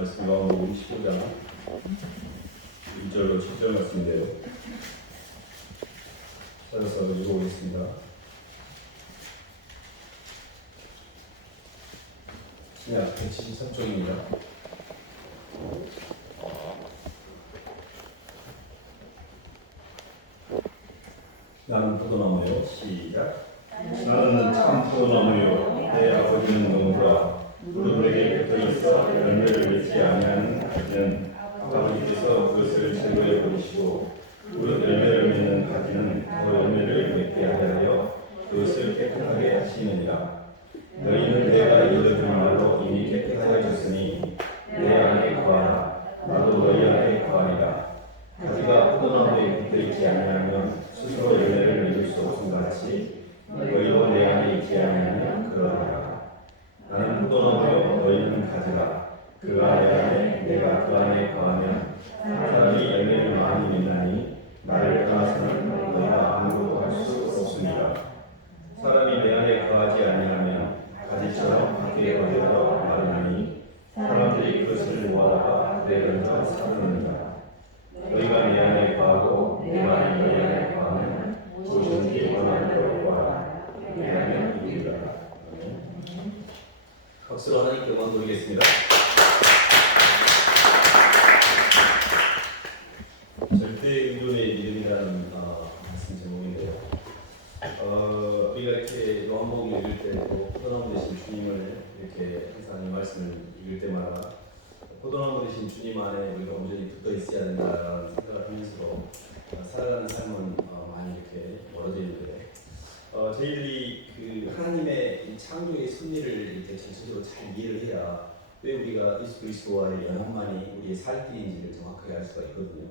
말씀 가운데 15장 1절로 7절 말씀인데요. 찾아서 읽어보겠습니다. 신약 173쪽입니다. 나는 포도나무요. 시작. 나는 참 포도나무요. 내 아버지는 농부라. 무릇에게 붙어있어 열매를 맺지 아니하는 가지는 아버지께서 그것을 제거해 버리시고, 무릇 열매를 맺는 가지는 더 열매를 맺게 하여 그것을 깨끗하게 하시느니라. 너희는 내가 이르는 말로 이미 깨끗하여 졌으니 내 안에 거하라. 나도 너희 안에 거하리라. 가지가 포도나무에 붙어있지 아니하면 스스로 열매를 맺을 수 없음 같이 너희도 내 안에 있지 아니하면 그러하라. 나는 포도나무요 너희는 가지라. 그가 내 안에 내가 그 안에 거하면 사람이 열매를 많이 맺나니 나를 떠나서는 너희가 아무것도 할 수 없습니다. 사람이 내 안에 거하지 아니하면 가지처럼 밖에 거두어 마르나니 사람들이 그것을 모아다가 그대 던져 사르느니라. 너희가 내 안에 거하고 내 말이 너희 안에 거하면 무엇이든지 원하는 대로 구하라. 그리하면 이루리라. 박수로 하나님께 영광 돌리겠습니다. 절대 의존의 믿음이라는 말씀 제목인데요. 우리가 이렇게 요한복음 읽을 때 포도나무 되신 주님을 이렇게 항상 이 말씀을 읽을 때마다 포도나무 되신 주님 안에 우리가 온전히 붙어 있어야 된다라는 생각을 하면서 살아가는 삶은 많이 이렇게 멀어져 있는데, 저희들이 그 하나님의 이 창조의 섭리를 이렇게 전체적으로 잘 이해를 해야 왜 우리가 예수 그리스도와의 연합만이 우리의 살 길인지를 정확하게 알 수가 있거든요.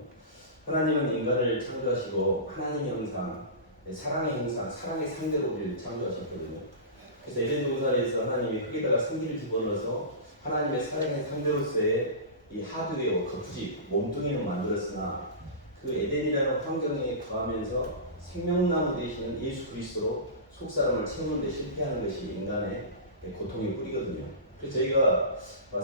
하나님은 인간을 창조하시고 하나님의 형상, 사랑의 형상, 사랑의 상대로 우리를 창조하셨거든요. 그래서 에덴 동산에서 하나님이 흙에다가 생기를 집어넣어서 하나님의 사랑의 상대로서의 이 하드웨어, 거푸집, 몸뚱이는 만들었으나 그 에덴이라는 환경에 거하면서 생명나무 되시는 예수 그리스도로 속사람을 채우는 데 실패하는 것이 인간의 고통의 뿌리거든요. 그래서 저희가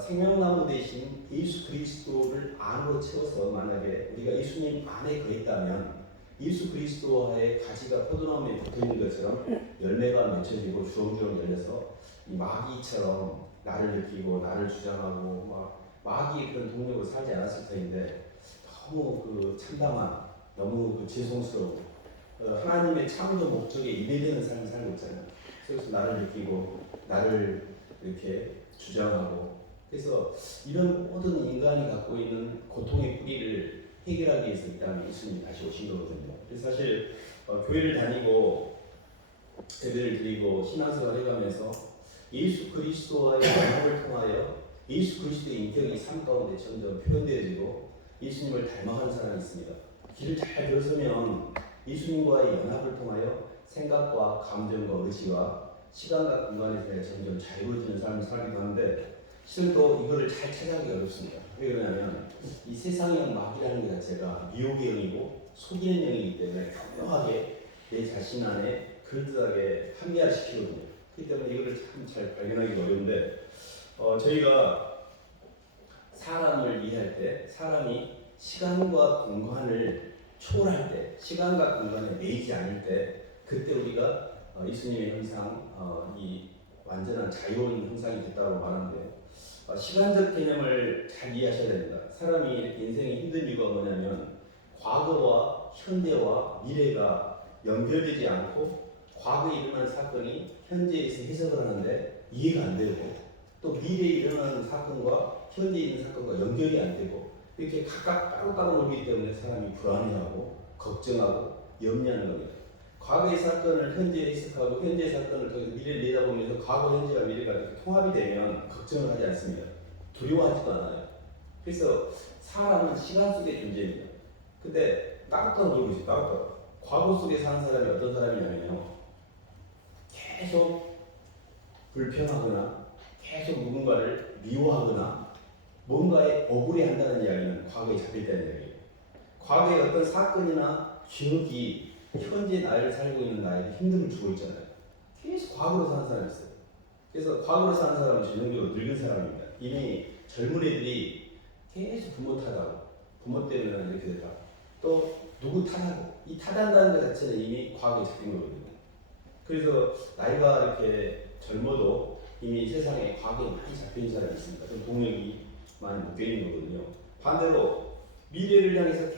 생명나무 되신 예수 그리스도를 안으로 채워서 만약에 우리가 예수님 안에 거했다면 예수 그리스도와의 가지가 포도나무에 붙어있는 것처럼 열매가 맺혀지고 주렁주렁 열려서 이 마귀처럼 나를 느끼고 나를 주장하고 마귀의 그런 동력으로 살지 않았을 텐데, 너무 그 참담한, 너무 그 죄송스러운 하나님의 창조 목적에 이배되는 삶을 살고 있잖아요. 그래서 나를 느끼고 나를 이렇게 주장하고, 그래서 이런 모든 인간이 갖고 있는 고통의 뿌리를 해결하기 위해서 이 땅에 예수님이 다시 오신 거거든요. 그래서 사실 교회를 다니고 예배를 드리고 신앙생활을 해가면서 예수 그리스도와의 연합을 통하여 예수 그리스도의 인격이 삶 가운데 점점 표현되어지고 예수님을 닮아가는 사람이 있습니다. 길을 잘 들어서면 예수님과의 연합을 통하여 생각과 감정과 의지와 시간과 공간에서 점점 자유로워지는 삶을 살기도 하는데, 실은 또 이거를 잘 찾아가기 어렵습니다. 왜 그러냐면 이 세상의 마귀라는 것 자체가 미혹의 영이고 속이는 영이기 때문에 분명하게 내 자신 안에 그럴듯하게 합리화를 시키거든요. 그렇기 때문에 이거를 참 잘 발견하기 어려운데, 저희가 사람을 이해할 때, 사람이 시간과 공간을 초월할 때, 시간과 공간에 매이지 않을 때, 그때 우리가 예수님의 형상, 이 완전한 자유로운 형상이 됐다고 말하는데, 시간적 개념을 잘 이해하셔야 됩니다. 사람이 인생이 힘든 이유가 뭐냐면 과거와 현재와 미래가 연결되지 않고, 과거에 일어난 사건이 현재에서 해석을 하는데 이해가 안 되고, 또 미래에 일어나는 사건과 현재에 있는 사건과 연결이 안 되고, 이렇게 각각 따로따로 놀기 때문에 사람이 불안해하고 걱정하고 염려하는 겁니다. 과거의 사건을 현재에 해석하고 현재의 사건을 통해서 미래를 내다보면서 과거, 현재와 미래가 이렇게 통합이 되면 걱정을 하지 않습니다. 두려워하지도 않아요. 그래서 사람은 시간 속의 존재입니다. 근데 따로따로 놀고 있어요. 따로따로. 과거 속에 사는 사람이 어떤 사람이냐면요, 계속 불평하거나 계속 누군가를 미워하거나 뭔가에 억울해한다는 이야기는 과거에 잡혀있다는 이야기예요. 과거의 어떤 사건이나 기억이 현재 나를 살고 있는 나에게 힘듦을 주고 있잖아요. 계속 과거로 사는 사람이 있어요. 그래서 과거로 사는 사람은 전형적으로 늙은 사람입니다. 이미 젊은 애들이 계속 부모 탓하고 부모 때문에 난 이렇게 됐다. 또 누구 탓하고 이 탓한다는 것 자체는 이미 과거에 잡힌 거거든요. 그래서 나이가 이렇게 젊어도 이미 세상에 과거에 많이 잡혀있는 사람이 있습니다. 좀 동력이 많이 묶여있는 거거든요. 반대로 미래를 향해서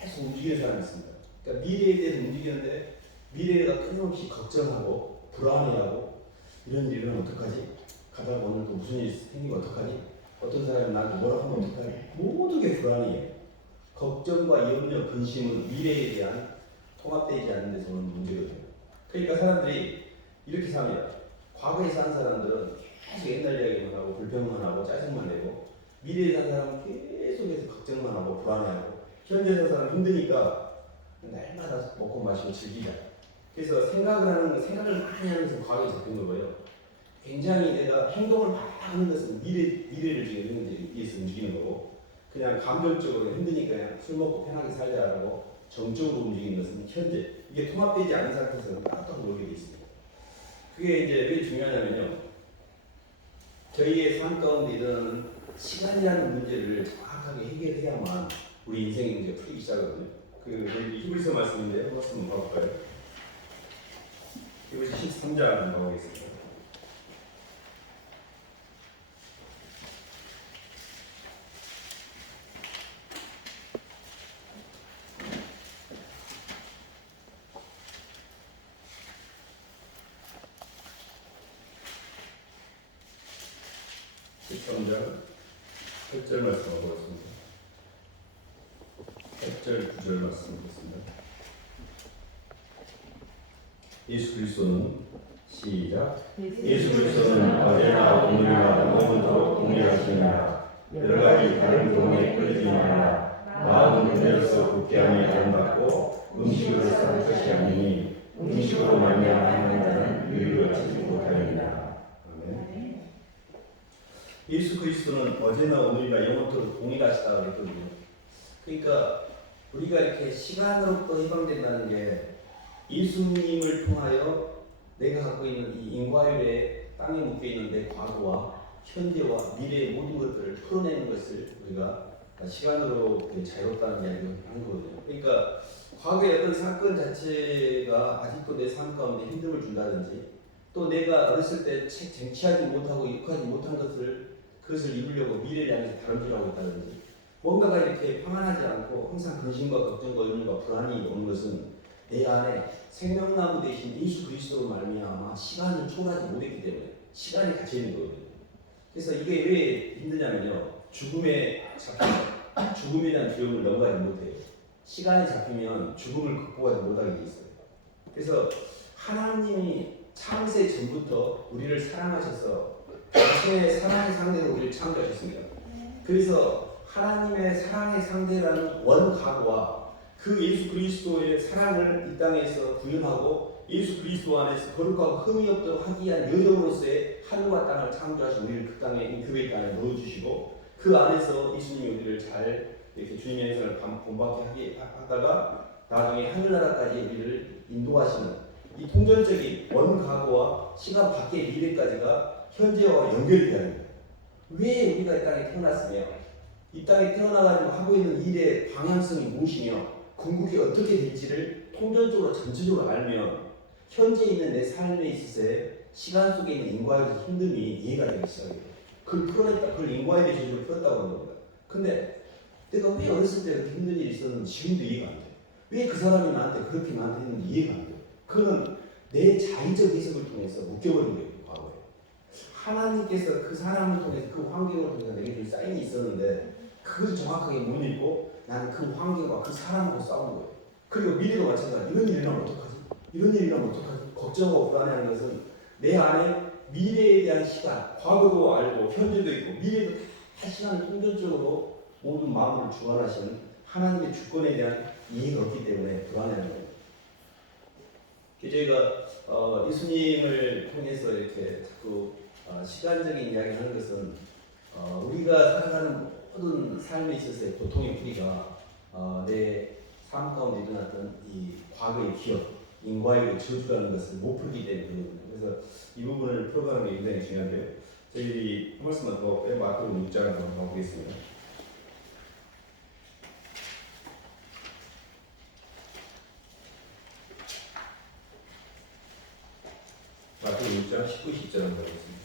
계속 움직이는 사람이 있습니다. 그러니까 미래에 대해서 움직이는데 미래가 끊임없이 걱정하고 불안해하고 이런 일 일어나면 어떡하지? 가다가 오늘 또 무슨 일이 생기면 어떡하지? 어떤 사람이 나한테 뭐라 하면 어떡하지? 모든 게 불안이에요. 걱정과 염려, 근심은 미래에 대한 통합되지 않는 데서 오는 문제거든요. 그러니까 사람들이 이렇게 삽니다. 과거에 산 사람들은 계속 옛날 이야기만 하고 불평만 하고 짜증만 내고 미래에 산 사람은 계속해서 걱정만 하고 불안해하고 현재 산 사람은 힘드니까 날마다 먹고 마시고 즐기자. 그래서 생각을 많이 하면서 과거에 잡힌 거예요. 굉장히 내가 행동을 막 하는 것은 미래를 지금 위해서 움직이는 거고 그냥 감정적으로 힘드니까 그냥 술 먹고 편하게 살자라고 정적으로 움직이는 것은 현재 이게 통합되지 않은 상태에서는 따뜻하게 놀게 돼 있습니다. 그게 이제 왜 중요하냐면요. 저희의 삶 가운데 일어나는 시간이라는 문제를 정확하게 해결해야만 우리 인생의 문제가 풀리기 시작하거든요. 히브리서 말씀인데요. 한번 봐볼까요? 히브리서 13장 한번 봐보겠습니다. 시청자 8절 말씀 보겠습니다. 8절 9절 말씀 보겠습니다. 예수 그리스도는 시작. 예수 그리스도는 어제나 오늘이나 영원토록 동일하시니라. 여러 가지 다른 종에 끌리지 말라. 마음은 그대로서 굳게함이 아름답고 음식으로 산 것이 아니니 음식으로 말미암는 자는 유익을 찾지 못하리라. 예수 그리스도는 어제나 오늘이나 영원토록 동일하시다 그랬거든요. 그러니까 우리가 이렇게 시간으로부터 해방된다는 게 예수님을 통하여 내가 갖고 있는 이 인과율에 땅에 묶여 있는 내 과거와 현재와 미래의 모든 것들을 풀어내는 것을 우리가 시간으로 자유롭다는 이야기를 하는 거거든요. 그러니까 과거의 어떤 사건 자체가 아직도 내 삶 가운데 힘듦을 준다든지 또 내가 어렸을 때 쟁취하지 못하고 이룩하지 못한 그것을 이루려고 미래를 향해서 다름질하고 있다든지 뭔가가 이렇게 평안하지 않고 항상 근심과 걱정과 염려와 불안이 오는 것은 내 안에 생명나무 대신 예수 그리스도로 말미암아 시간을 초월하지 못했기 때문에 시간이 갇혀 있는 거거든요. 그래서 이게 왜 힘드냐면요. 죽음에 대한 두려움을 넘어가지 못해요. 시간이 잡히면 죽음을 극복하지 못하게 돼 있어요. 그래서 하나님이 창세 전부터 우리를 사랑하셔서 당신의 사랑의 상대로 우리를 창조하셨습니다. 그래서 하나님의 사랑의 상대라는 원각과 그 예수 그리스도의 사랑을 이 땅에서 구현하고 예수 그리스도 안에서 거룩하고 흠이 없도록 하기 위한 여정으로서의 하늘과 땅을 창조하신 우리를 그 땅에 이 교회 땅에 넣어주시고 그 안에서 예수님이 우리를 잘 이렇게 주님의 행성을 본받게 하다가 나중에 하늘나라까지 우리를 인도하시는 이 통전적인 원각과 시간 밖의 미래까지가 현재와 연결이 되는 거예요. 왜 우리가 이 땅에 태어났으며 이 땅에 태어나가지고 하고 있는 일의 방향성이 무엇이며 궁극이 어떻게 될지를 통전적으로 전체적으로 알면 현재 있는 내 삶에 있어서의 시간 속에 있는 인과의 힘듦이 이해가 되기 시작해요. 그걸 풀어냈다. 그걸 인과에 대해서 풀었다고 하는 겁니다. 근데 내가 왜 어렸을 때 그렇게 힘든 일이 있었는지 지금도 이해가 안 돼. 왜 그 사람이 나한테 그렇게 나한테 했는지 이해가 안 돼. 그거는 내 자의적 해석을 통해서 묶여버린 거예요. 과거에. 하나님께서 그 사람을 통해서 그 환경을 통해서 내게 줄 사인이 있었는데 그것을 정확하게 못 읽고 나는 그 환경과 그 사람하고 싸우는 거예요. 그리고 미래도 마찬가지. 이런 일이 일어나면 어떡하지? 이런 일이 일어나면 어떡하지? 걱정하고 불안해하는 것은 내 안에 미래에 대한 시간, 과거도 알고 현재도 있고 미래도 다 시간을 통전적으로 모든 마음을 주관하시는 하나님의 주권에 대한 이해가 없기 때문에 불안해하는 거예요. 저희가 예수님을 통해서 이렇게 자꾸 시간적인 이야기를 하는 것은 우리가 살아가는 모든 삶에 있어서의 고통의 뿌리가 내 삶 가운데 일어났던 이 과거의 기억, 인과의 저주라는 것을 못 풀기 때문에 그래서 이 부분을 풀어가는 게 굉장히 중요한데요. 저희들이 한 말씀만 더 빼고 앞으로 6장을 한번 가보겠습니다. 마태복음 6장 19, 20절 한번 가보겠습니다.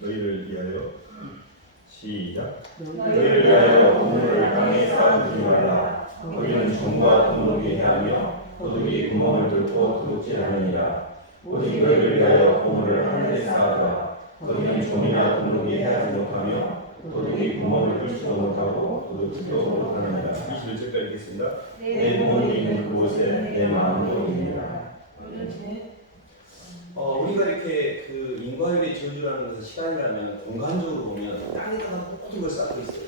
너희를 위하여 시작. 너희를 위하여 우물을 땅에 쌓아두지 말라. 거기는 종과 도둑이 해하며 도둑이 구멍을 뚫고 도둑질 하느니라. 오직 너희를 위하여 우물을 하늘에 쌓아두라. 거기는 종이나 도둑이 해하지 못하며 도둑이 구멍을 뚫지도 못하고 도둑질도 못하느니라. 21절까지 읽겠습니다. 내 몸이 있는 그곳에 내 마음도 있느니라. 우리가 이렇게 그 인과율의 저주라는 것을 시간이라면 공간적으로 보면 땅에다가 모든 걸 쌓고 있어요.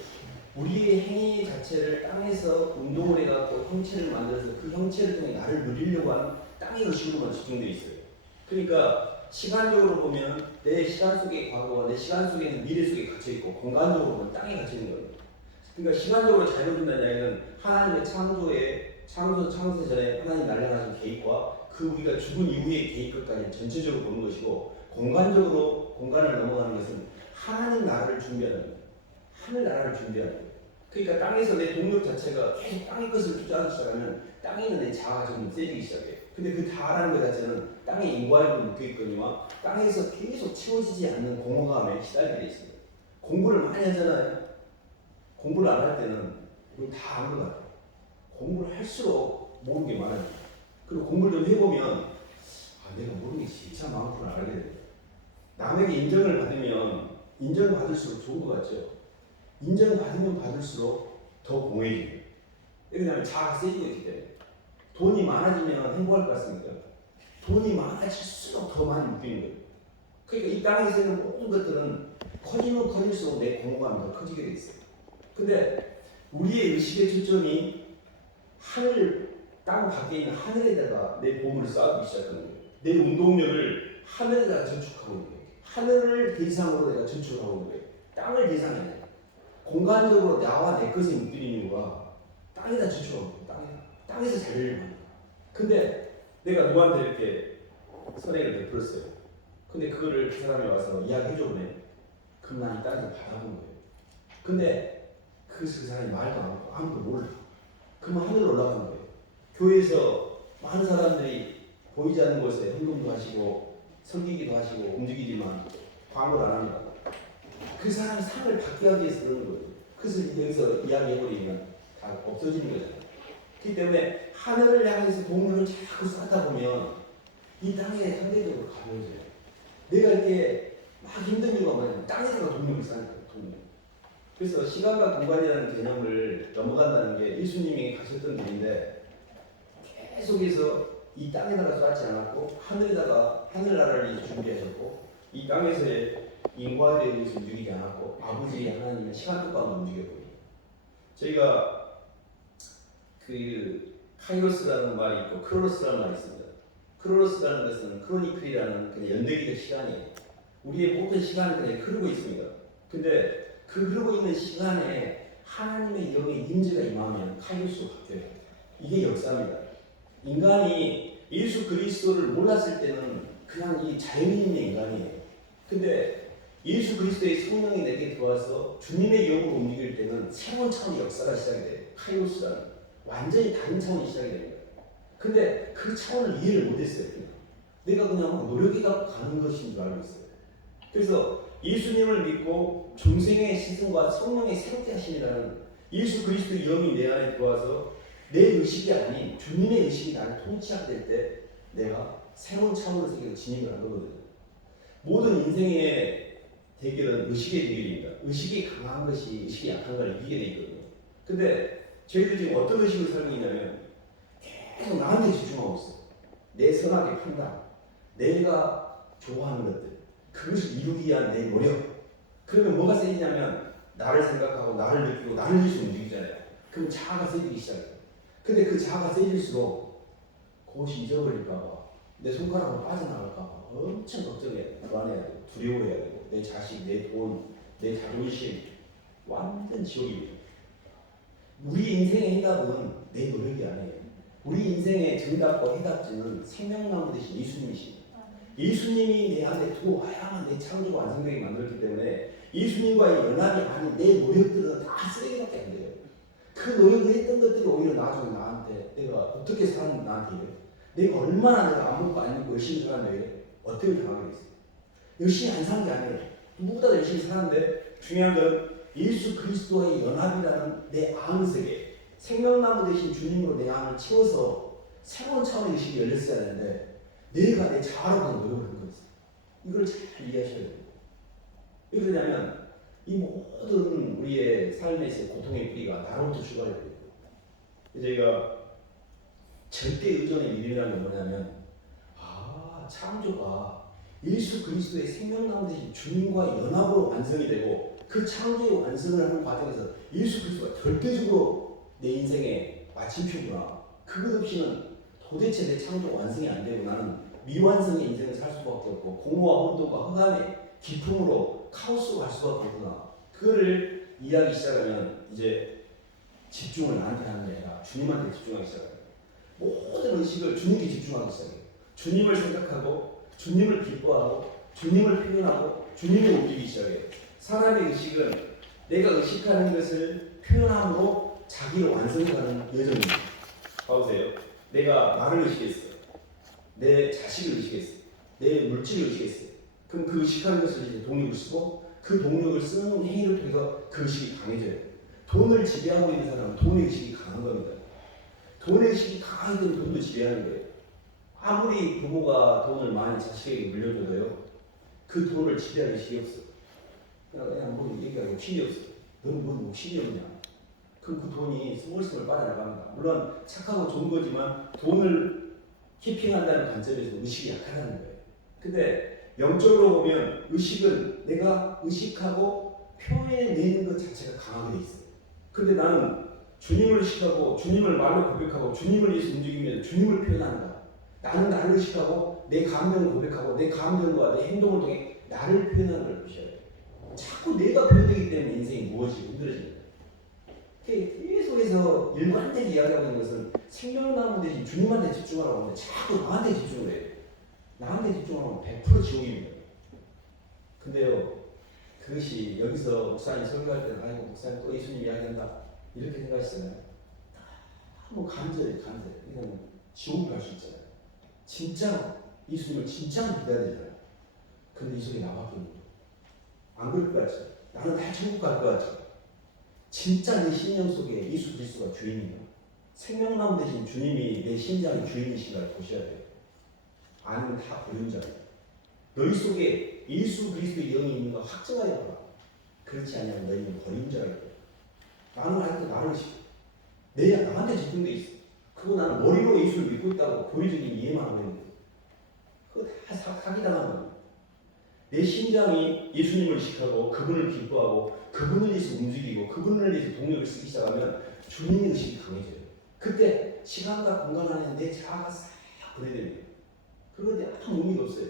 우리의 행위 자체를 땅에서 운동을 해갖고 형체를 만들어서 그 형체를 통해 나를 누리려고 하는 땅의 의식으로만 집중되어 있어요. 그러니까 시간적으로 보면 내 시간 속의 과거와 내 시간 속에는 미래 속에 갇혀있고 공간적으로 보면 땅에 갇혀있는 거예요. 그러니까 시간적으로 잘 보인다는 이야기는 하나님의 창조 전에 하나님 날려가신 계획과 그 우리가 죽은 이후의 계획까지 전체적으로 보는 것이고, 공간적으로 공간을 넘어가는 것은 하나님 나라를 준비하는 거예요. 하늘 나라를 준비하는 거예요. 그러니까 땅에서 내 동력 자체가 계속 땅의 것을 투자하기 시작하면 땅에 있는 내 자아가 좀 세지기 시작해요. 근데 그 자아라는 것 자체는 땅의 인과율로 묶여있거니와 땅에서 계속 채워지지 않는 공허감에 시달리게 돼 있습니다. 공부를 많이 하잖아요. 공부를 안 할 때는 우리 다 아는 것 같아요. 공부를 할수록 모르는 게 많아요. 그리고 공부를 좀 해보면 내가 모르는 게 진짜 많구나 알게 돼요. 남에게 인정을 받으면 인정받을수록 좋은 것 같죠. 인정받으면 받을수록 더 공허해져요. 왜냐하면 자아가 세지고 있기 때문에. 돈이 많아지면 행복할 것 같습니까? 돈이 많아질수록 더 많이 묶이는 거예요. 그러니까 이 땅에서 있는 모든 것들은 커지면 커질수록 내 공허감이 더 커지게 돼 있어요. 근데 우리의 의식의 초점이 땅 밖에 있는 하늘에다가 내 보물을 쌓기 시작하는 거예요. 내 운동력을 하늘에다가 저축하고 있는 거예요. 하늘을 대상으로 내가 저축하고 있는 거예요. 땅을 대상이 아니에요. 공간적으로 나와 내 것에 묶이는 이유가 땅에다 저축하고 있는 거예요. 땅에서 자리를 받는 거예요. 근데 내가 누구한테 이렇게 선행을 베풀었어요. 근데 그거를 그 사람이 와서 이야기해줘 보네. 그럼 난 이 땅에서 받아본 거예요. 근데 그 사람이 말도 안 하고 아무도 몰라. 그러면 하늘로 올라가는 거예요. 교회에서 많은 사람들이 보이지 않는 곳에 헌금도 하시고 섬기기도 하시고 움직이지만 광고를 안 합니다. 그 사람이 상을 받게 하기 위해서 그러는 거예요. 그래서 여기서 이야기해버리면 다 없어지는 거잖아요. 그렇기 때문에 하늘을 향해서 동력을 자꾸 쌓다 보면 이 땅에 상대적으로 가벼워져요. 내가 이렇게 막 힘든 이유가 뭐냐면 땅에다가 동력을 쌓는 거예요. 동력. 그래서 시간과 공간이라는 개념을 넘어간다는 게 예수님이 가셨던 길인데, 계속해서 이 땅에다가 쌓지 않았고 하늘에다가 하늘나라를 준비하셨고, 이 땅에서의 인과에 대해서 움직이지 않았고 아버지 하나님의 시간 가운데 움직였거든요. 저희가 그 카이로스라는 말이 있고 크로노스라는 말이 있습니다. 크로노스라는 것은 크로니클이라는 그냥 연대기적 시간이에요. 우리의 모든 시간은 그냥 흐르고 있습니다. 근데 그 흐르고 있는 시간에 하나님의 영의 임재가 임하면 카이로스로 바뀌어요. 이게 역사입니다. 인간이 예수 그리스도를 몰랐을 때는 그냥 이 자연인의 인간이에요. 근데 예수 그리스도의 성령이 내게 들어와서 주님의 영으로 움직일 때는 새로운 차원의 역사가 시작이 돼요. 카이로스라는 완전히 다른 차원이 시작이 됩니다. 근데 그 차원을 이해를 못했어요. 내가 그냥 노력해갖고 가는 것인 줄 알고 있어요. 그래서 예수님을 믿고 중생의 시선과 성령의 새롭게 하심이라는 예수 그리스도의 영이 내 안에 들어와서 내 의식이 아닌 주님의 의식이 나를 통치하게 될 때 내가 새로운 차원의 세계로 진입을 한 거거든요. 모든 인생의 대결은 의식의 대결입니다. 의식이 강한 것이 의식이 약한 걸 이기게 돼 있거든요. 근데 저희들 지금 어떤 의식을 살고 있냐면 계속 나한테 집중하고 있어요. 내 선악의 판단, 내가 좋아하는 것들, 그것을 이루기 위한 내 노력. 그러면 뭐가 세지냐면 나를 생각하고 나를 느끼고 나를 위해서 움직이잖아요. 그럼 자아가 세지기 시작해요. 근데 그 자아가 세질수록 그것이 잊어버릴까봐, 내 손가락으로 빠져나갈까봐 엄청 걱정해야 돼. 불안해야 돼. 두려워해야 되고. 내 자식, 내 돈, 내 자존심 완전 지옥입니다. 우리 인생의 해답은 내 노력이 아니에요. 우리 인생의 정답과 해답지는 생명나무 대신 예수님이십니다. 예수님이 내 안에 들어와야만 내 창조가 완성되게 만들었기 때문에 예수님과의 연합이 아닌 내 노력들은 다 쓰레기밖에 안 돼요. 그 노력을 했던 것들이 오히려 나중에 나한테 내가 어떻게 사는 나한테 이래. 내가 얼마나 내가 아무것도 안 믿고 열심히 살았는데 어떻게 당하겠어요. 열심히 안 산 게 아니에요. 누구보다 열심히 살았는데 중요한 건 예수 그리스도와의 연합이라는 내 안색에 생명나무 대신 주님으로 내 안을 채워서 새로운 차원의 의식이 열렸어야 하는데 내가 내 자아로 노력을 한 거였어요. 이걸 잘 이해하셔야 돼요. 왜 그러냐면 이 모든 우리의 삶에서의 고통의 뿌리가 나로부터 출발해야 돼요. 저희가 절대 의존의 믿음이라는 게 뭐냐면 창조가 예수 그리스도의 생명나무 대신 주님과의 연합으로 완성이 되고 그 창조의 완성을 하는 과정에서 예수 그리스도가 절대적으로 내 인생의 마침표구나. 그것 없이는 도대체 내 창조가 완성이 안 되고 나는 미완성의 인생을 살 수밖에 없고 공허와 혼돈과 흑암의 깊음으로 카오스로 갈 수밖에 없구나. 그거를 이해하기 시작하면 이제 집중을 나한테 하는 게 아니라 주님한테 집중하기 시작해요. 모든 의식을 주님께 집중하기 시작해요. 주님을 생각하고 주님을 기뻐하고 주님을 표현하고 주님을 움직이기 시작해요. 사람의 의식은 내가 의식하는 것을 표현함으로 자기를 완성하는 여정입니다. 봐보세요. 내가 나를 의식했어요. 내 자식을 의식했어요. 내 물질을 의식했어요. 그럼 그 의식하는 것을 이제 동력을 쓰고 그 동력을 쓰는 행위를 통해서 그 의식이 강해져요. 돈을 지배하고 있는 사람은 돈의 의식이 강한 겁니다. 돈의 의식이 강하게 되면 돈도 지배하는 거예요. 아무리 부모가 돈을 많이 자식에게 물려줘도요, 그 돈을 지배할 의식이 없어요. 그냥 뭐 얘기하고 욕심이 없어요. 너는 뭔 욕심이 없냐? 그럼 그 돈이 스물스물 빠져나갑니다. 물론 착하고 좋은 거지만 돈을 키핑한다는 관점에서 의식이 약하다는 거예요. 근데 영적으로 보면 의식은 내가 의식하고 표현해내는 것 자체가 강하게 돼 있어요. 근데 나는 주님을 의식하고 주님을 말로 고백하고 주님을 위해서 움직이면 주님을 표현한다. 나는 나를 의식하고 내 감정을 고백하고 내 감정과 내 행동을 통해 나를 표현하는 걸 보셔야 돼요. 자꾸 내가 표현되기 때문에 인생이 무엇이 힘들어집니다. 계속해서 일관되게 이야기하고 있는 것은 생명나무 대신 주님한테 집중하라고 하는데 자꾸 나한테 집중을 해요. 나한테 집중하면 100% 지옥입니다. 근데요, 그것이 여기서 목사님 설교할 때는 아이고 목사님 또 예수님 이야기한다 이렇게 생각하시잖아요. 너무 간절해. 이러면 지옥을 갈 수 있잖아요. 진짜 예수님을 진짜로 믿어야 되잖아요. 근데 이 속에 나밖에 없는 거예요. 안 그럴 것 같죠? 나는 다 천국 갈 것 같죠? 진짜 내 심령 속에 예수 그리스도가 주인이야. 생명나무 대신 주님이 내 심장의 주인이신가를 보셔야 돼요. 아니면 다 버린 자예요. 너희 속에 예수 그리스도의 영이 있는 거 확증하여 봐라. 그렇지 않으면 너희는 버린 자예요. 나는 아직도 나를 의식해. 내 나한테 집중돼 있어. 그거 나는 머리로 예수를 믿고 있다고 교리적인 이해만 하고 있는 거예요. 그거 다 사기당한 거예요. 내 심장이 예수님을 의식하고 그분을 기뻐하고 그분을 위해서 움직이고 그분을 위해서 동력을 쓰기 시작하면 주님의 의식이 강해져요. 그때 시간과 공간 안에 내 자아가 싹 분해됩니다. 그런데 아무 의미가 없어요.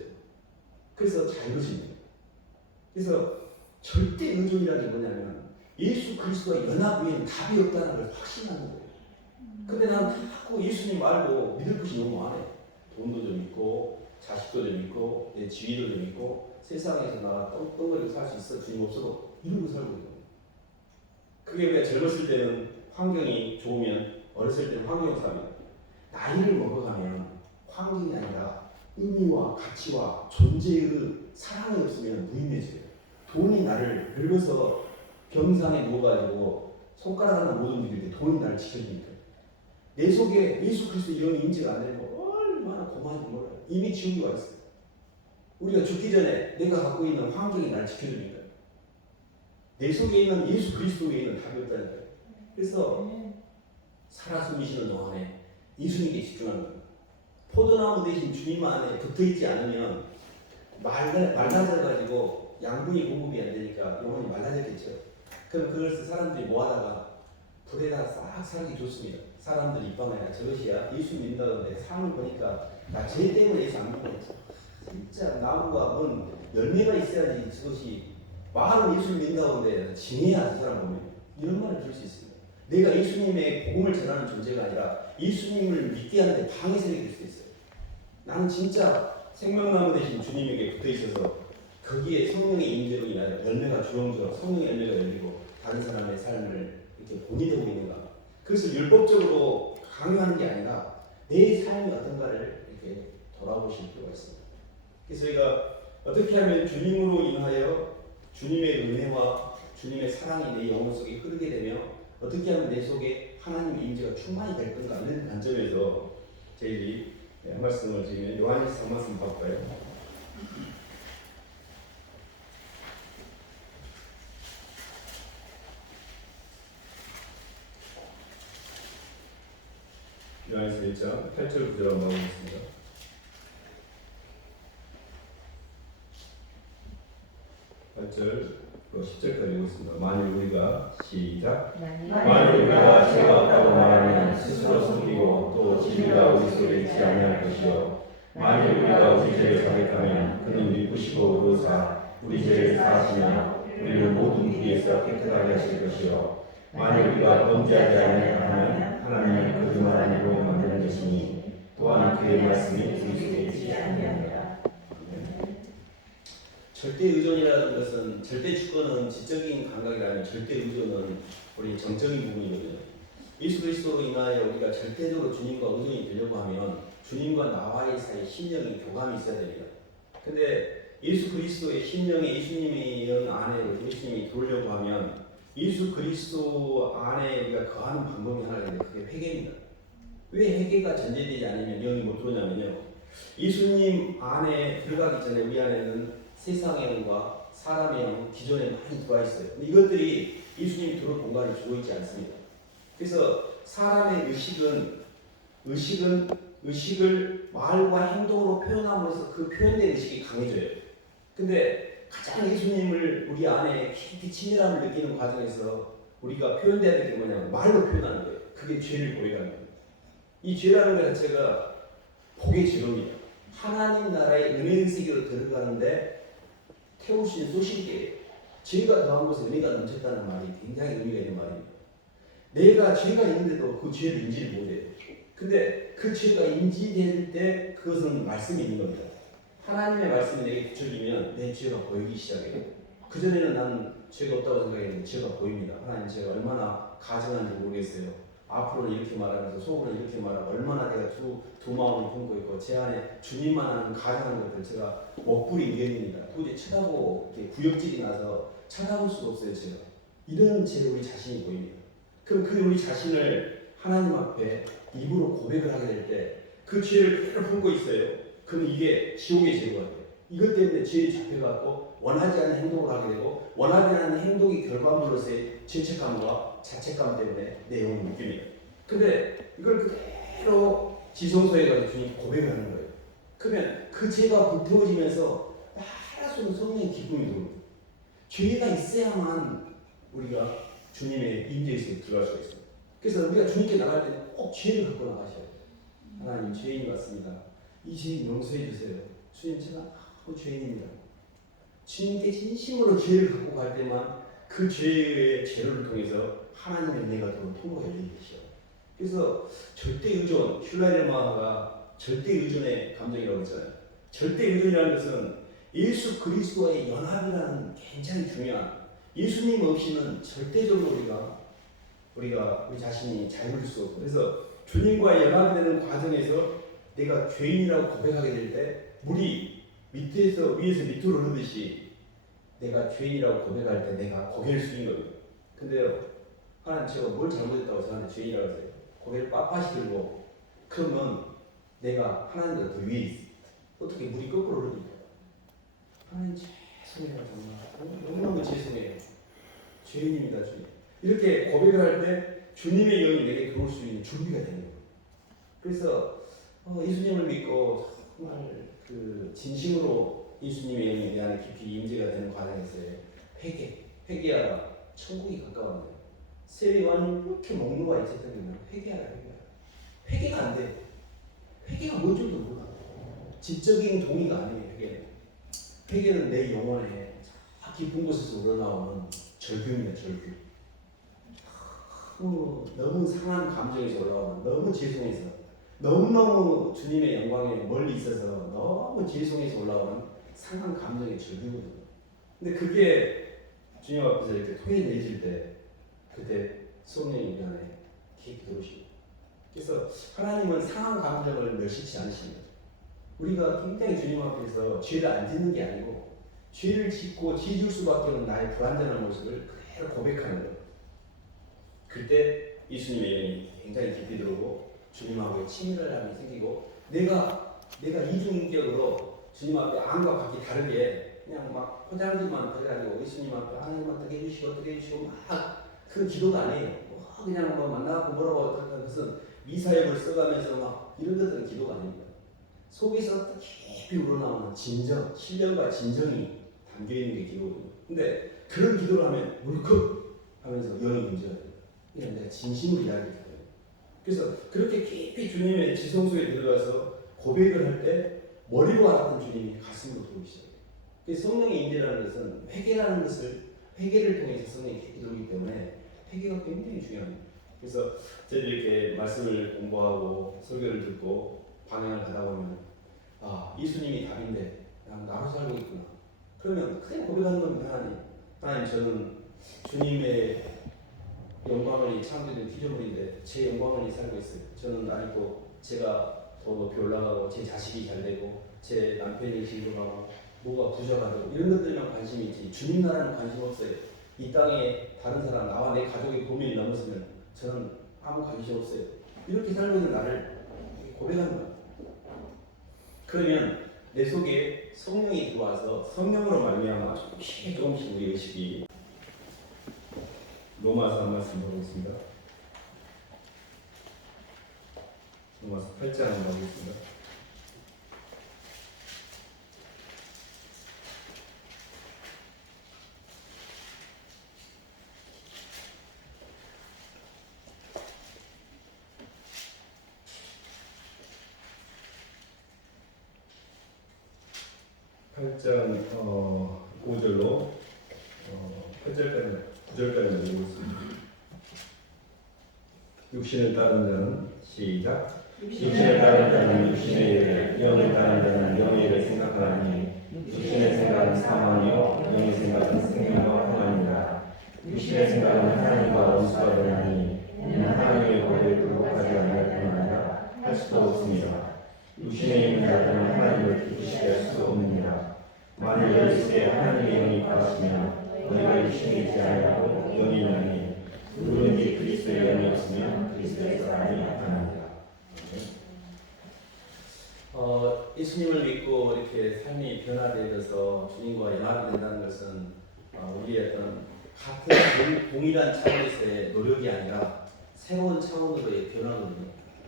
그래서 자유로워집니다. 그래서 절대 의존이라는 게 뭐냐면 예수 그리스도와 연합 외에는 답이 없다는 걸 확신하는 거예요. 근데 나는 자꾸 예수님 말고 믿을 것이 너무 많아요. 돈도 좀 있고 자식도 좀 있고 내 지위도 좀 있고 세상에서 나 떵떵거리고 살 수 있어. 주님 없어도 이러고 살고 있는 거예요. 그게 왜 젊었을 때는 환경이 좋으면 어렸을 때는 환경상이에요. 나이를 먹어가면 환경이 아니라 의미와 가치와 존재의 사랑이 없으면 무의미해져요. 돈이 나를 늙어서 병상에 누워가지고 손가락 하나 못 움직일 때 돈이 나를 지켜주니까 내 속에 예수 그리스도의 영이 인지가 안 되고 얼마나 고마운지 몰라요. 이미 지옥이 와 있어요. 우리가 죽기 전에 내가 갖고 있는 환경이 나를 지켜주니까 내 속에 있는 예수 그리스도 외에는 답이 없다는 거예요. 그래서 살아 숨쉬는 동안에 예수님께 집중하는 거예요. 포도나무 대신 주님 안에 붙어있지 않으면 말라져가지고 양분이 공급이 안 되니까 영혼이 말라졌겠죠. 그럼 그것을 사람들이 모아다가 불에다 싹 살기 좋습니다. 사람들이 입방에 저것이야 예수 믿는다던데 상을 보니까 나 죄 때문에 예수 안 믿고 있어. 진짜 나무가 뭔 열매가 있어야지 그것이 말은 예수를 믿는다고 하는데 지내야 그 사람 보면 이런 말을 들을 수 있습니다. 내가 예수님의 복음을 전하는 존재가 아니라 예수님을 믿게 하는데 방해성이 될 수 있어요. 나는 진짜 생명나무 대신 주님에게 붙어 있어서 거기에 성령의 임재로 인하여 열매가 주렁주렁 성령의 열매가 열리고 다른 사람의 삶을 이렇게 본이되고 있는가. 그것을 율법적으로 강요하는 게 아니라 내 삶이 어떤가를 이렇게 돌아보실 필요가 있습니다. 그래서 저희가 어떻게 하면 주님으로 인하여 주님의 은혜와 주님의 사랑이 내 영혼 속에 흐르게 되며 어떻게 하면 내 속에 하나님의 임재가 충만히 될 건가 이런 관점에서 저희들이 한 말씀을 드리면 요한일서 한 말씀 볼까요? 요한일서 1장 8절 9절 한번 보겠습니다. 8절 10절까지 읽겠습니다. 만일 우리가 시작 만일 우리가 죄가 없다고 말하면 스스로 숨기고 또 진리가 우리 속에 있지 아니할 것이요 만일 우리가 우리 죄를 자백하면 그는 믿으시고 의로사 우리 죄를 사하시며 우리를 모든 불의에서 깨끗하게 하실 것이요 만일 우리가 범죄하지 아니하면 하나님을 거짓말하는 이로 만드는 것이니 또한 그의 말씀이 우리 속에 있지 아니하니라. 절대 의존이라는 것은 절대 주권은 지적인 감각이라면 절대 의존은 우리 정적인 부분이거든요. 예수 그리스도로 인하여 우리가 절대적으로 주님과 의존이 되려고 하면 주님과 나와의 사이 심령이 교감이 있어야 됩니다. 근데 예수 그리스도의 심령에 예수님의 영 안에 예수님이 들어오려고 하면 예수 그리스도 안에 우리가 거하는 방법이 하나가 있는데 그게 회개입니다. 왜 회개가 전제되지 않으면 영이 못 들어오냐면요. 예수님 안에 들어가기 전에 우리 안에는 세상의 영과 사람의 영 기존에 많이 들어와 있어요. 근데 이것들이 예수님이 들어올 공간이 주어 있지 않습니다. 그래서 사람의 의식을 말과 행동으로 표현함으로써 그 표현된 의식이 강해져요. 근데 가장 예수님을 우리 안에 깊이 친밀함을 느끼는 과정에서 우리가 표현돼야 될 게 뭐냐면 말로 표현하는 거예요. 그게 죄를 고백하는 거예요. 이 죄라는 것 자체가 복의 제로입니다. 하나님 나라의 은혜의 세계로 들어가는데 태울 수 있는 소식이에요. 죄가 더한 곳에 은혜가 넘쳤다는 말이 굉장히 의미가 있는 말입니다. 내가 죄가 있는데도 그 죄를 인지를 못해요. 근데 그 죄가 인지될 때 그것은 말씀이 있는 겁니다. 하나님의 말씀이 내게 비춰지면 내 죄가 보이기 시작해요. 그전에는 나는 죄가 없다고 생각했는데 죄가 보입니다. 하나님 제가 얼마나 가증한지 모르겠어요. 앞으로는 이렇게 말하면서 속으로는 이렇게 말하고 얼마나 내가 두 마음을 품고 있고 제 안에 주님만 하는 가증한 것들 제가 먹부리 의견입니다. 도저히 쳐다보고 이렇게 구역질이 나서 쳐다볼 수가 없어요. 제가 이런 제 우리 자신이 보입니다. 그럼 그 우리 자신을 하나님 앞에 입으로 고백을 하게 될 때 그 죄를 그대로 품고 있어요. 그럼 이게 지옥의 죄가 돼요. 이것 때문에 죄에 잡혀갖고 원하지 않는 행동을 하게 되고 원하지 않는 행동이 결과물로서의 죄책감과 자책감 때문에 내 영혼을 느낍니다. 근데 이걸 그대로 지성소에 가서 주님 고백을 하는 거예요. 그러면 그 죄가 불태워지면서 하나씩 성령의 기쁨이 돕니다. 죄가 있어야만 우리가 주님의 임재 속에 들어갈 수가 있습니다. 그래서 우리가 주님께 나갈 때는 꼭 죄를 갖고 나가셔야 돼요. 하나님 죄인이 왔습니다. 이 죄인 용서해 주세요. 주님 제가 죄인입니다. 주님께 진심으로 죄를 갖고 갈 때만 그 죄의 제로를 통해서 하나님의 은혜가 들어온 통로가 열리는 것이요. 그래서 절대 의존, 슐라이르마가 절대 의존의 감정이라고 했잖아요. 절대 의존이라는 것은 예수 그리스도와의 연합이라는 굉장히 중요한 예수님 없이는 절대적으로 우리 자신이 잘 누릴 수 없고 그래서 주님과 연합되는 과정에서 내가 죄인이라고 고백하게 될 때 물이 위에서 밑으로 흐르듯이 내가 죄인이라고 고백할 때 내가 고개를 숙인 겁니다. 근데요, 하나님 제가 뭘 잘못했다고 저한테 죄인이라고 하세요. 고개를 빳빳이 들고 그러면 내가 하나님보다 더 위에 있어. 어떻게 물이 거꾸로 흐릅니까? 하나님 죄송해요 정말 너무너무 죄송해요. 죄인입니다 주님. 이렇게 고백을 할 때 주님의 영이 내게 들어올 수 있는 준비가 되는 거예요. 그래서 예수님을 믿고 정말 그 진심으로 예수님의 영이 내 안에 깊이 임재가 되는 과정에서의 회개하라. 천국이 가까웠네요. 세례요한이 이렇게 목놓아 있었던 게 회개하라. 회개가 안 돼. 회개가 뭔 줄도 몰라. 지적인 동의가 아니에요. 회개는 내 영혼에 깊은 곳에서 우러나오는 절규입니다. 절규. 너무 상한 감정에서 올라오는, 너무 죄송해서, 너무너무 주님의 영광에 멀리 있어서 너무 죄송해서 올라오는 상한 감정의 절규거든요. 근데 그게 주님 앞에서 이렇게 토해내질 때, 그때 성령이 우리 안에 깊이 들어오십니다. 그래서 하나님은 상한 감정을 멸시치 않으십니다. 우리가 굉장히 주님 앞에서 죄를 안 짓는 게 아니고 죄를 짓고 지을 수밖에 없는 나의 불완전한 모습을 그대로 고백하는 거예요. 그때 예수님의 영이 굉장히 깊이 들어오고 주님하고의 친밀함이 생기고 내가 이중인격으로 주님 앞에 암과 각기 다르게 그냥 막 포장지만 들어가지고 예수님 앞에 하나님 어떻게 해주시고 막 그 기도가 아니에요. 그냥 뭐 만나고 뭐라고 그것은 미사역을 써가면서 막 이런 것들은 기도가 아닙니다. 속에서 깊이 우러나오는 진정, 신령과 진정이 담겨있는 게 기도거든요. 근데 그런 기도를 하면 울컥 하면서 영이 문제가 돼요. 그냥 내가 진심으로 이야기해요. 그래서 그렇게 깊이 주님의 지성소에 들어가서 고백을 할 때 머리로 알았던 주님이 가슴으로 들어오시죠. 성령의 임재라는 것은 회개라는 것을 회개를 통해서 성령이 깊이 들어오기 때문에 회개가 굉장히 중요합니다. 그래서 저희들이 이렇게 말씀을 공부하고 설교를 듣고 방향을 가다 보면 예수님이 답인데 난 나로 살고 있구나. 그러면 그냥 고백하는 겁니다. 하나님 저는 주님의 영광을 창조된 피조물인데 제 영광을 살고 있어요. 저는 아직도 제가 더 높이 올라가고 제 자식이 잘 되고 제 남편이 즐거워하고 뭐가 부족하고 이런 것들에만 관심이 있지 주님 나라는 관심 없어요. 이 땅에 다른 사람 나와 내 가족의 고민이 넘었으면 저는 아무 관심 없어요. 이렇게 살고 있는 나를 고백하는 거예요. 그러면 내 속에 성령이 들어와서 성령으로 말미암아 조금씩 우리 의식이 로마서 한 말씀 보겠습니다. 로마서 8장 한번 보겠습니다. 팔장 5절로 8절까지 9절까지 읽겠습니다. 육신을 따른 자는 시작. 육신을 따른 자는 육신의 일을, 영을 따른 자는 영의 일을 생각하니 육신의 생각은 사망이요 영의 생각은 생명과 평안이라. 육신의 생각은 하나님과 원수가 되나니 이는 하나님의 법을 굴복하지 아니할 뿐 아니라 할 수도 없습니다. 육신의 있는 자들은 하나님을 기쁘시게 할 수 없느니라. 만일 너희 속에 하나님의 영이 거하시면 너희가 육신이지 아니하고 영이 있나니 누구든지 그리스도의 영이 없으면 그리스도의 사람이 아니니라. 예수님을 믿고 이렇게 삶이 변화되어서 주님과 연합이 된다는 것은 우리의 어떤 같은 동일한 차원에서의 노력이 아니라 새로운 차원으로의 변화거든요.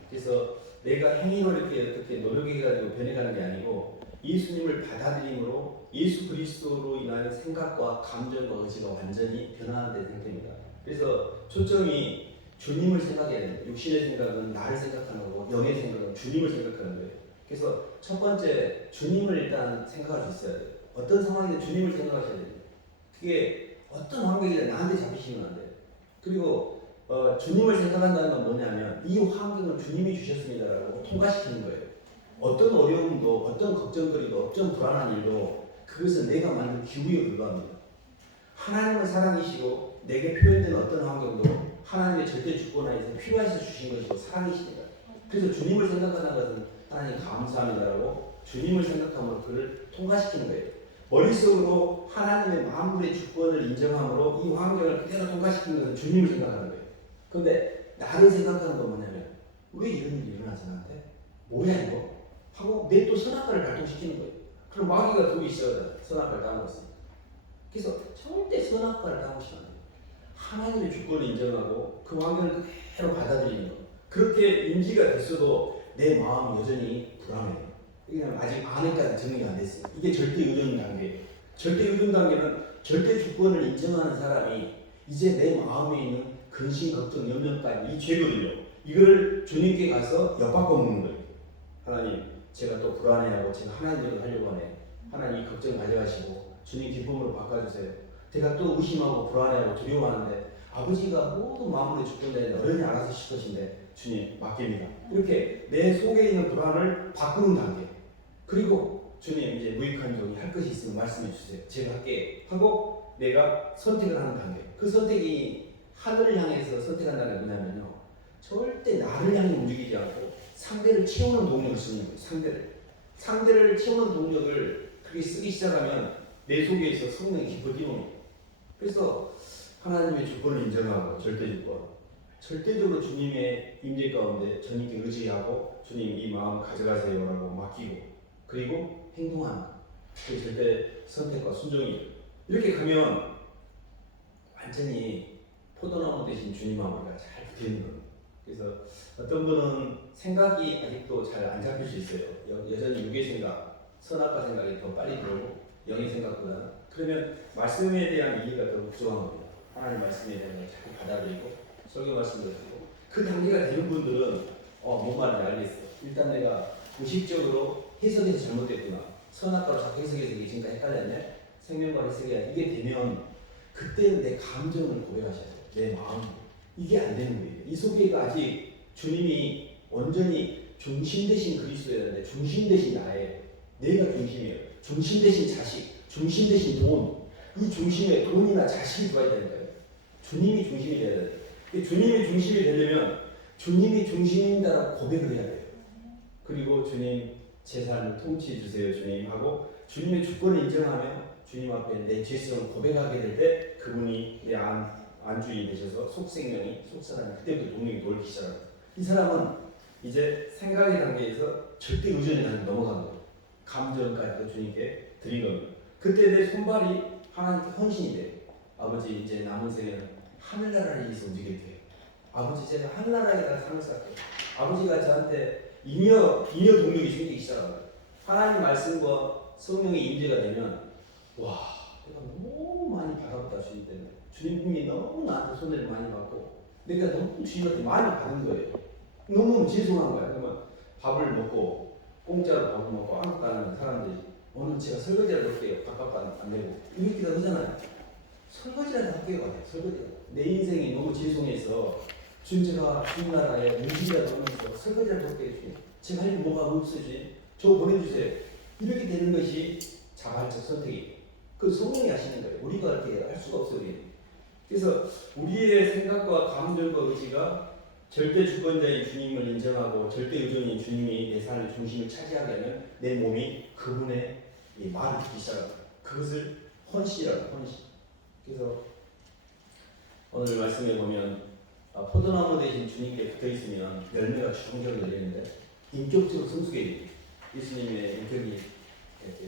그래서 내가 행위로 이렇게 어떻게 노력해가지고 변해가는 게 아니고 예수님을 받아들임으로 예수 그리스도로 인하여 생각과 감정과 의지가 완전히 변화하는 상태입니다. 그래서 초점이 주님을 생각해야 됩니다. 육신의 생각은 나를 생각하는 거고 영의 생각은 주님을 생각하는 거예요. 그래서 첫 번째 주님을 일단 생각할 수 있어야 돼요. 어떤 상황이든 주님을 생각하셔야 돼요. 그게 어떤 환경이든 나한테 잡히시면 안 돼요. 그리고 주님을 생각한다는 건 뭐냐면 이 환경은 주님이 주셨습니다라고 통과시키는 거예요. 어떤 어려움도 어떤 걱정거리도 어떤 불안한 일도 그것은 내가 만든 기후에 불과합니다. 하나님은 사랑이시고 내게 표현되는 어떤 환경도 하나님의 절대 주권 안에서 필요해서 주신 것이고 사랑이십니다. 그래서 주님을 생각하는 것은 하나님 감사합니다라고 주님을 생각함으로 그를 통과시키는 거예요. 머릿속으로 하나님의 만물의 주권을 인정함으로 이 환경을 그대로 통과시키는 것은 주님을 생각하는 거예요. 그런데 나를 생각하는 건 뭐냐면 왜 이런 일이 일어나지 나한테? 뭐야 이거? 하고 내 또 선악과를 발동시키는 거예요. 그럼 마귀가 둘이 있어요. 선악과를 따먹었으니까. 그래서 절대 선악과를 따먹으시면 안 돼요. 하나님의 주권을 인정하고 그 환경을 그대로 받아들이는 거. 그렇게 인지가 됐어도 내 마음이 여전히 불안해요. 그냥 아직 안에까지 정리가 안 됐어요. 이게 절대 의존 단계예요. 절대 의존 단계는 절대 주권을 인정하는 사람이 이제 내 마음에 있는 근심, 걱정, 염려까지 이 죄거든요. 이걸 주님께 가서 엿바꿔 먹는 거예요. 하나님, 제가 또 불안해하고 제가 하나님을 하려고 하네. 하나님 이 걱정 가져가시고 주님 기쁨으로 바꿔주세요. 제가 또 의심하고 불안해하고 두려워하는데 아버지가 모든 마음으로 주권자인데 어른이 알아서 실 것인데 주님 맡깁니다. 이렇게 내 속에 있는 불안을 바꾸는 단계. 그리고 주님 이제 무익한 종이 할 것이 있으면 말씀해 주세요. 제가 할게 하고 내가 선택을 하는 단계. 그 선택이 하늘을 향해서 선택한다는 게 뭐냐면요. 절대 나를 향해 움직이지 않고 상대를 채우는 동력을 쓰는 거예요. 상대를 채우는 동력을 그렇게 쓰기 시작하면 내 속에 있어 성령이 깊어 뛰어옵니다. 그래서 하나님의 주권을 인정하고 절대적으로 주님의 임재 가운데 주님께 의지하고 주님 이 마음 가져가세요라고 맡기고 그리고 행동하는 그 절대 선택과 순종이 이렇게 가면 완전히 포도나무 대신 주님하고 우리가 잘 붙어있는 겁니다. 그래서 어떤 분은 생각이 아직도 잘 안 잡힐 수 있어요. 여전히 육의 생각, 선악과 생각이 더 빨리 들어오고 영의 생각보다는 그러면 말씀에 대한 이해가 더 부족한 겁니다. 하나님 말씀에 대한 걸 자꾸 받아들이고 설교 말씀도 듣고 그 단계가 되는 분들은 뭔 말인지 알겠어. 일단 내가 의식적으로 해석해서 잘못됐구나. 선악과로 자꾸 해석해서 이게 지금까지 헷갈렸네. 생명과 해석이야. 이게 되면 그때는 내 감정을 고백하셔야 돼요. 내 마음. 이게 안 되는 거예요. 이 속에가 아직 주님이 완전히 중심 대신 그리스도였는데 중심 대신 나예요. 내가 중심이에요. 중심 대신 자식, 중심 대신 돈. 이 중심에 돈이나 자식이 들어야 되는 거예요. 주님이 중심이 돼야 돼요. 주님이 중심이 되려면 주님이 중심이다라고 고백을 해야 돼요. 그리고 주님 제 삶을 통치해 주세요 주님 하고 주님의 주권을 인정하면 주님 앞에 내 죄성을 고백하게 될 때 그분이 내 안주인이 되셔서 속생명이 속사람이 그때부터 동력이 돌기 시작합니다. 이 사람은 이제 생각의 단계에서 절대 의존의 단계로 넘어간 거예요. 감정까지도 주님께 드린 겁니다. 그때 내 손발이 하나님께 헌신이 돼요. 아버지 이제 남은 생에는 하늘나라를 위해서 움직일 때요. 아버지 제가 하늘나라에다 삶을 쌓게요. 아버지가 저한테 잉여 동력이 생기기 시작합니다. 하나님 말씀과 성령의 임재가 되면 와 내가 너무 많이 받았다 주님 때문에 주님이 너무 나한테 손해를 많이 받고 내가 너무 주님한테 많이 받은 거예요. 너무 죄송한 거야. 그러면 밥을 먹고 공짜로 밥을 먹고 아무것도 안 하는 사람들이 오늘 제가 설거지라도 할게요. 밥값 안 내고 이렇게 하잖아요. 설거지라도 할게요. 설거지라도. 내 인생이 너무 죄송해서 주님과 주님 나라에 음식이라도 하면서 설거지라도 할게요. 제가 할 일 뭐가 없어요. 저 보내주세요. 이렇게 되는 것이 자발적 선택이에요. 그 성령이 하시는 거예요. 우리가 그렇게 할 수가 없어요. 그래서 우리의 생각과 감정과 의지가 절대 주권자인 주님을 인정하고 절대 의존인 주님이 내 삶의 중심을 차지하게 하면 내 몸이 그분의 말을 듣기 시작합니다. 그것을 헌신이라고 헌신. 그래서 오늘 말씀에 보면 포도나무 대신 주님께 붙어 있으면 열매가 주렁주렁 열리는데 인격적으로 성숙해야 돼요. 예수님의 인격이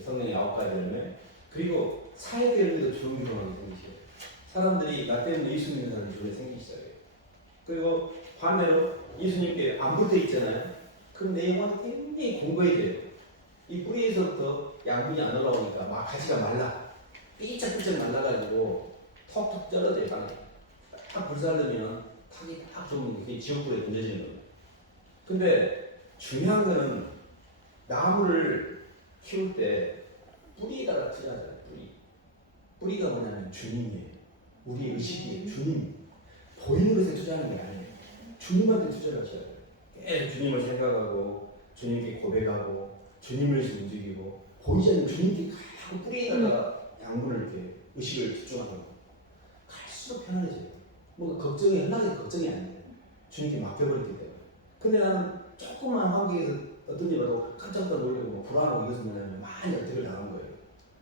성령의 9가지 열매 그리고 사역의 열매도 주렁주렁하게 생기셔요. 사람들이 나 때문에 예수 믿는 사람이 주변에 생기기 시작해요. 그리고 반대로 예수님께 안 붙어 있잖아요. 그럼 내 영혼이 굉장히 공부해야 돼요. 이 뿌리에서부터 양분이 안 올라오니까 막 가지가 말라. 삐짝삐짝 말라가지고 톡톡 떨어져요. 방에. 딱 불살르면 탁이 딱 좋으면 그게 지옥불에 던져지는 겁니다. 근데 중요한 거는 나무를 키울 때 뿌리에다가 투자하잖아요. 뿌리가 뭐냐면 주님이에요. 우리의 의식이에요. 주님. 보이는 것에 투자하는 게 아니에요. 주님한테 투자를 하셔야 돼요. 계속 주님을 생각하고 주님께 고백하고 주님을 위해서 움직이고 보이지 않는 주님께 가고 뿌리에다가 양분을 이렇게 의식을 집중하는 거예요. 갈수록 편안해져요. 뭔가 걱정이 하나의 걱정이 아니에요. 주님께 맡겨버렸기 때문에. 근데 나는 조그만 환경에서 어떤 일이 와도 깜짝 놀라고 불안하고 이것은 뭐냐면 많이 어택을 당한 거예요.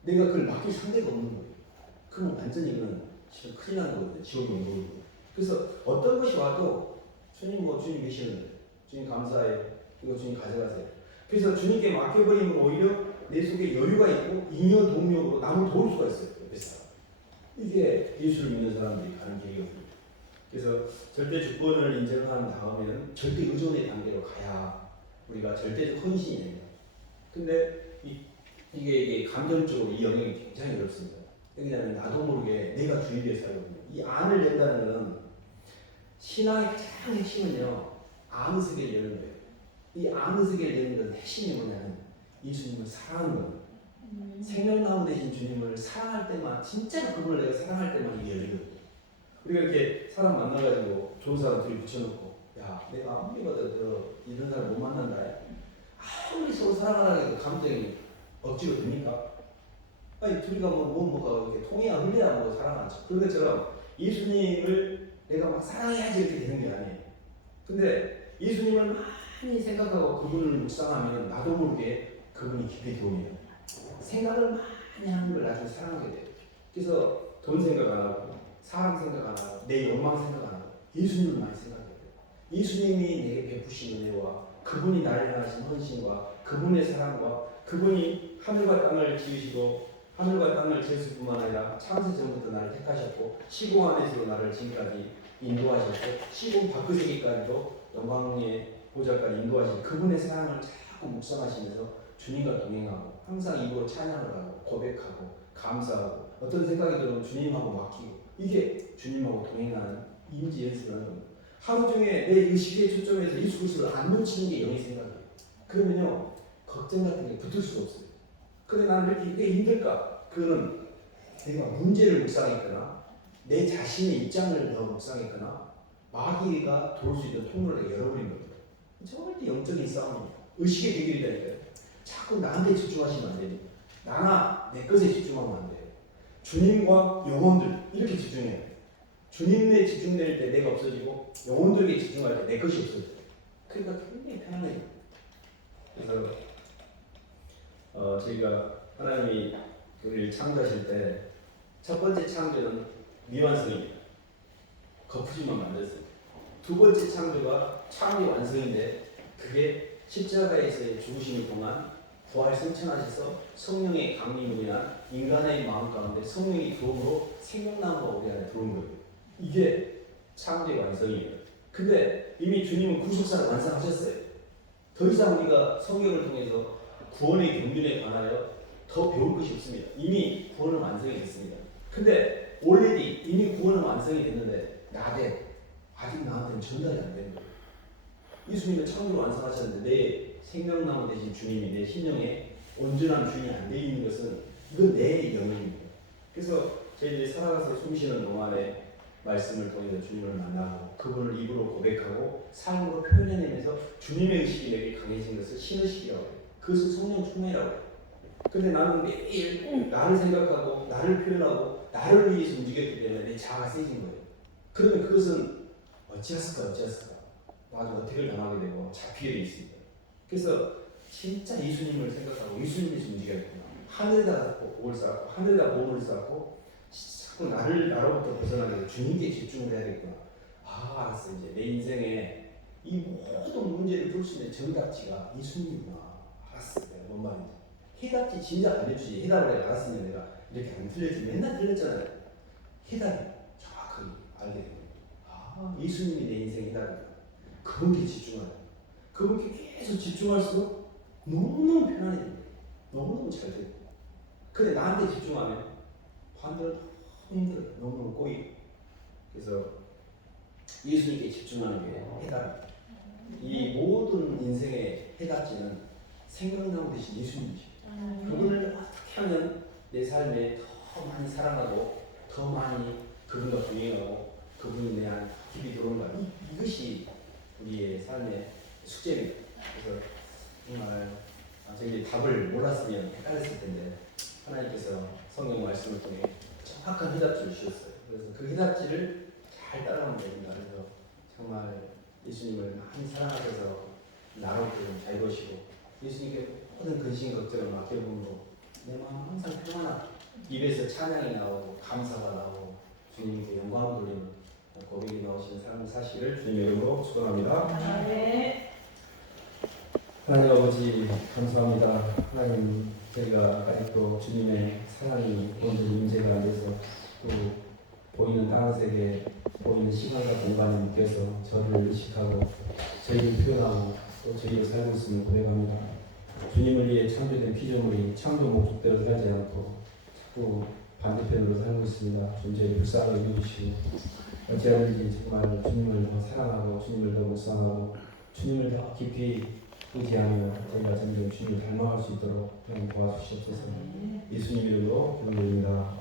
내가 그걸 맡길 상대가 없는 거예요. 그럼 완전히 이건 진짜 큰일 나는 거거든요. 지옥이 오는 거거든요. 그래서 어떤 것이 와도 주님 주님 계시는데 주님 감사해요. 이거 주님 가져가세요. 그래서 주님께 맡겨버리면 오히려 내 속에 여유가 있고 인연 동력으로 남을 도울 수가 있어요. 그래서 이게 예수를 믿는 사람들이 가는 길이거든요. 그래서 절대 주권을 인정한 다음에는 절대 의존의 단계로 가야 우리가 절대적 헌신이 됩니다. 근데 이게 감정적으로 이 영역이 굉장히 어렵습니다. 왜냐하면 나도 모르게 내가 주인 되어 살거든요. 이 안을 연다는 것은 신앙의 가장 핵심은요. 아는 세계를 여는 거예요. 이 아는 세계를 여는 것은 핵심이 뭐냐면 예수님을 사랑하는 거예요. 생명나무 되신 주님을 사랑할 때만, 진짜 그분을 내가 사랑할 때만 이게 열리거든요. 우리가 이렇게 사람 만나가지고 좋은 사람 둘이 붙여놓고, 야, 내가 아무리 봐도 이런 사람 못 만난다. 아무리 서로 사랑하라고 해도 감정이 억지로 됩니까? 아니, 둘이가 뭐가 이렇게 통해야 흘려야 뭐 사랑하죠. 그런 것처럼 예수님을 내가 막 사랑해야지 이렇게 되는 게 아니에요. 근데 예수님을 많이 생각하고 그분을 묵상하면 나도 모르게 그분이 깊이 들어옵니다. 생각을 많이 하는 걸 나중에 사랑하게 돼요. 그래서 돈 생각 안 하고, 사람 생각 안 하고, 내 욕망 생각 안 하고, 예수님을 많이 생각해요. 예수님이 내게 베푸신 은혜와 그분이 나를 향하신 헌신과 그분의 사랑과 그분이 하늘과 땅을 지으시고 하늘과 땅을 지으실 뿐만 아니라 창세 전부터 나를 택하셨고 시공 안에서 나를 지금까지 인도하셨고 시공 밖의세계까지도 영광의 보좌까지 인도하신 그분의 사랑을 자꾸 묵상하시면서 주님과 동행하고 항상 입으로 찬양을 하고 고백하고 감사하고 어떤 생각이 들어도 주님하고 맡기고 이게 주님하고 동행하는 임지 연습하는 겁니다. 하루 중에 내 의식의 초점에서 예수 그리스도를 안 놓치는 게 영의 생각이에요. 그러면요 걱정 같은 게 붙을 수가 없어요. 근데 나는 이렇게 왜 힘들까? 그거는 내가 문제를 묵상했거나 내 자신의 입장을 더 묵상했거나 마귀가 돌 수 있는 통로를 열어버린 겁니다. 절대 영적인 싸움입니다. 의식의 대결이라니까요. 자꾸 나한테 집중하시면 안 됩니다. 나나 내 것에 집중하면 안 돼요. 주님과 영혼들 이렇게 집중해야 돼요. 주님에 집중될 때 내가 없어지고 영혼들에게 집중할 때 내 것이 없어져요. 그러니까 굉장히 편안해요. 그래서 저희가 하나님이 우리를 창조하실 때 첫 번째 창조는 미완성입니다. 거푸집만 만들었어요. 두 번째 창조가 창조 완성인데 그게 십자가에서의 죽으심을 통한 부활 승천하셔서 성령의 강림으로 인한 인간의 마음 가운데 성령이 들어옴으로 생명나무가 우리 안에 들어온 거예요. 이게 창조의 완성이에요. 근데 이미 주님은 구속사를 완성하셨어요. 더 이상 우리가 성경을 통해서 구원의 경륜에 관하여 더 배울 것이 없습니다. 이미 구원은 완성이 됐습니다. 근데 already 이미 구원은 완성이 됐는데 나대 아직 나한테는 전달이 안 되는 거예요. 예수님은 창조를 완성하셨는데 내 생명나무 되신 주님이 내 심령에 온전한 주인이 안 되어 있는 것은 이건 내 영역입니다. 그래서 저희들이 살아가서 숨쉬는 동안에 말씀을 통해서 주님을 만나고 그분을 입으로 고백하고 삶으로 표현해내면서 주님의 의식이 내게 강해진 것을 신의식이라고 해요. 그것을 성령 충만이라고 해요. 근데 나는 매일 나를 생각하고 나를 표현하고 나를 위해서 움직였기 때문에 내 자아가 세진 거예요. 그러면 그것은 어찌했을까 나도 어떻게 당하게 되고 잡히게 돼 있습니다. 그래서 진짜 예수님을 생각하고 예수님에서 움직여야겠구나. 하늘에다 복을 쌓고 하늘에다 보물을 쌓고 자꾸 나로부터 벗어나게 되고 주님께 집중을 해야 되겠구나. 아 알았어. 이제 내 인생에 이 모든 문제를 풀 수 있는 정답지가 예수님이구나. 알았어. 내가 뭔 말인지. 해답지 진작 알려주지. 해답을 내가 알았으면 내가 이렇게 안 틀려주지. 맨날 틀렸잖아요. 해답이 정확하게 알게 되는 거예요. 예수님이 내 인생 해답이다. 그분께 집중하라. 그분께 계속 집중할수록 너무너무 편안해져요. 너무너무 잘 돼요. 근데 나한테 집중하면 반대로 너무 힘들어요. 너무너무 꼬이고. 그래서 예수님께 집중하는 게 해답입니다. 이 모든 인생의 해답지는 생명나무 대신 예수님이십니다. 그분을 어떻게 하면 내 삶에 더 많이 사랑하고 더 많이 그분과 동행하고 그분이 내 안에 깊이 들어온다. 이것이 우리의 삶의 숙제입니다. 그래서 정말 저희 답을 몰랐으면 헷갈렸을 텐데 하나님께서 성경 말씀을 통해 정확한 해답지를 주셨어요. 그래서 그 해답지를 잘 따라가면 됩니다. 그래서 정말 예수님을 많이 사랑하셔서 나로부터 잘 보시고 예수님께 모든 근심 걱정을 맡겨보므로 내 마음 항상 평안하고 입에서 찬양이 나오고 감사가 나오고 주님께 영광을 돌리는 고백이 나오시는 삶을 사시기를 주님의 이름으로 축원합니다. 네. 하나님 아버지 감사합니다. 하나님 저희가 아직도 주님의 사랑이 온전히 임재가 안 돼서 또 보이는 다른 세계 보이는 시간과 공간에 묶여서 저를 의식하고 저희를 표현하고 또 저희를 살고 있음을 고백합니다. 주님을 위해 창조된 피조물이 창조 목적대로 살지 않고 자꾸 반대편으로 살고 있습니다. 주님 저희를 불쌍하게 여겨주시고 어찌하든지 정말 주님을 더 사랑하고 주님을 더 묵상하고 주님을 더 깊이 의지하며 저희가 점점 주님을 닮아갈 수 있도록 하나님 도와주시옵소서. 예수님 이름으로 기도드립니다.